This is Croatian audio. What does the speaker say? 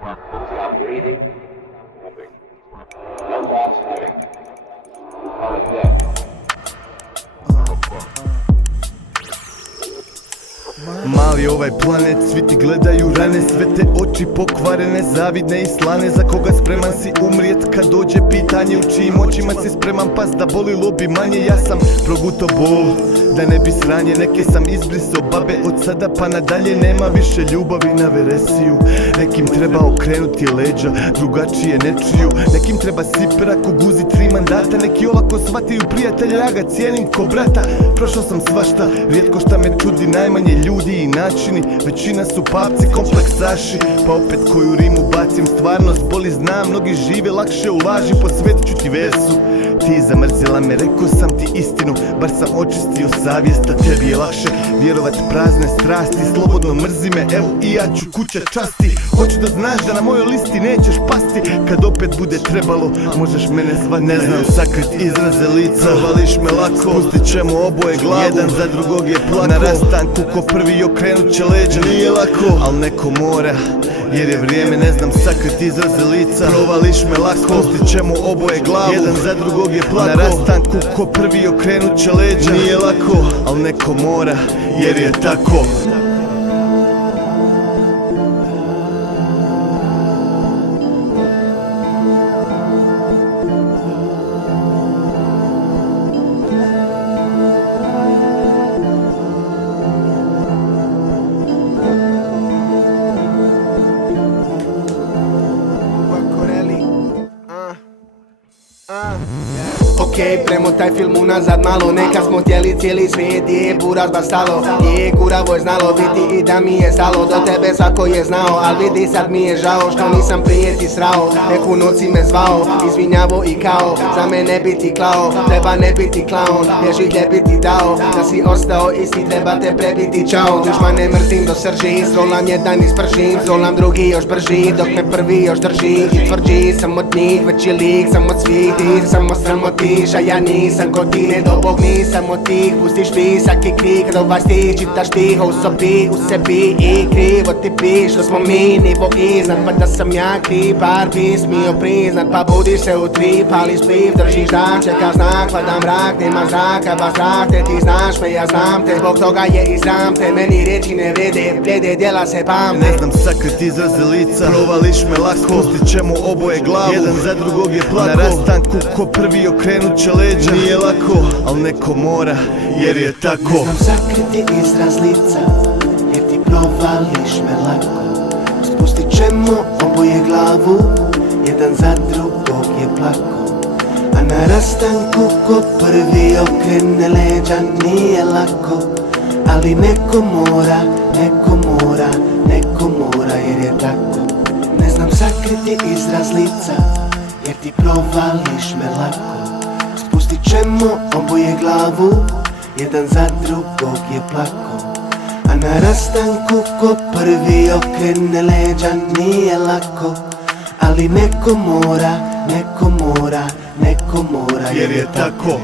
Stop breathing. Nothing. No thoughts, nothing. Call it death. Mali ovaj planet, svi ti gledaju rane, sve te oči pokvarene, zavidne i slane. Za koga spreman si umrijet kad dođe pitanje, u čijim očima si spreman pas da boli lobi manje. Ja sam proguto bol, da ne bi sranje, neke sam izbrisao babe, od sada pa nadalje nema više ljubavi na veresiju. Nekim treba okrenuti leđa, drugačije ne čuju, nekim treba sipera ko guzi 3 mandata. Neki olako shvatiju prijatelja, ja ga cijenim ko brata. Prošao sam svašta, rijetko šta me čudi, najmanje ljudi i načini, većina su papci, kompleksaši. Pa opet koju rimu bacim, stvarnost boli, znam, mnogi žive lakše u laži, posvetit ću ti versu. Ti zamrzila me, rekao sam ti istinu, bar sam očistio savjest, a tebi je lakše vjerovat prazne strasti. Slobodno mrzi me, evo i ja ću kuća časti. Hoću da znaš da na mojoj listi nećeš pasti, kad opet bude trebalo, možeš mene zvat. Ne znam sakrit izraze lica, vališ me lako, pustit ćemo oboje glavu, jedan za drugog je plako. Na rastanku ko prvi okrenut će leđa, nije lako, al neko mora, jer je vrijeme. Ne znam sakrit izraze lica, provališ me lako, pustit ćemo oboje glavu, jedan za drugog je plako. Na rastanku ko prvi okrenut će leđa, nije lako, al neko mora, jer je tako. Okej, premotaj film unazad malo, neka smo htjeli cijeli svijet, je buražba stalo, je kuravo je znalo biti i da mi je stalo do tebe, svako je znao, al vidi sad mi je žao što nisam prije ti srao. Neku noć si me zvao, izvinjavo i kao, za mene bi ti klao, treba ne biti klaun, jer žilje bi ti dao, da si ostao isti, treba te prebiti čao. Dušmane mrzim do srži, zrolam jedan ispržim, zrolam drugi još brži, dok me prvi još drži i tvrđi. Sam od njih, veći lik, sam od svih tih, samo sramotiš, a ja nisam kod ti, ne do Bog nisam od tih. Pustiš pisak i krik, kad ovaj stih čitaš tiho u sobi, u sebi i krivo ti piš da smo mi nivo iznad, pa da sam ja kriv, par bi smio priznat. Pa budiš se u 3, pališ pliv, držiš dah, čekaš znak, pada mrak, nema zraka, ba zrak te, ti znaš me, ja znam te, zbog toga je i sram te, meni riječi ne vrijede, djela se pamte. Ne znam sakrit izraze lica, provališ me lako, pustit ćemo oboje glavu, jedan za drugog je plako. Na rastanku ko prvi okrenut će leđa, nije lako, al neko mora, jer je tako. Ne znam sakriti izraz lica, jer ti provališ me lako. Spustit ćemo oboje glavu, jedan za drugog je plako. A na rastanku ko prvi okrene leđa, nije lako, ali neko mora, jer je tako. Ne znam sakriti izraz lica, jer ti provališ me lako. Spustit ćemo oboje glavu, jedan za drugog je plako. A na rastanku ko prvi okrene leđa, nije lako, ali neko mora, jer je tako.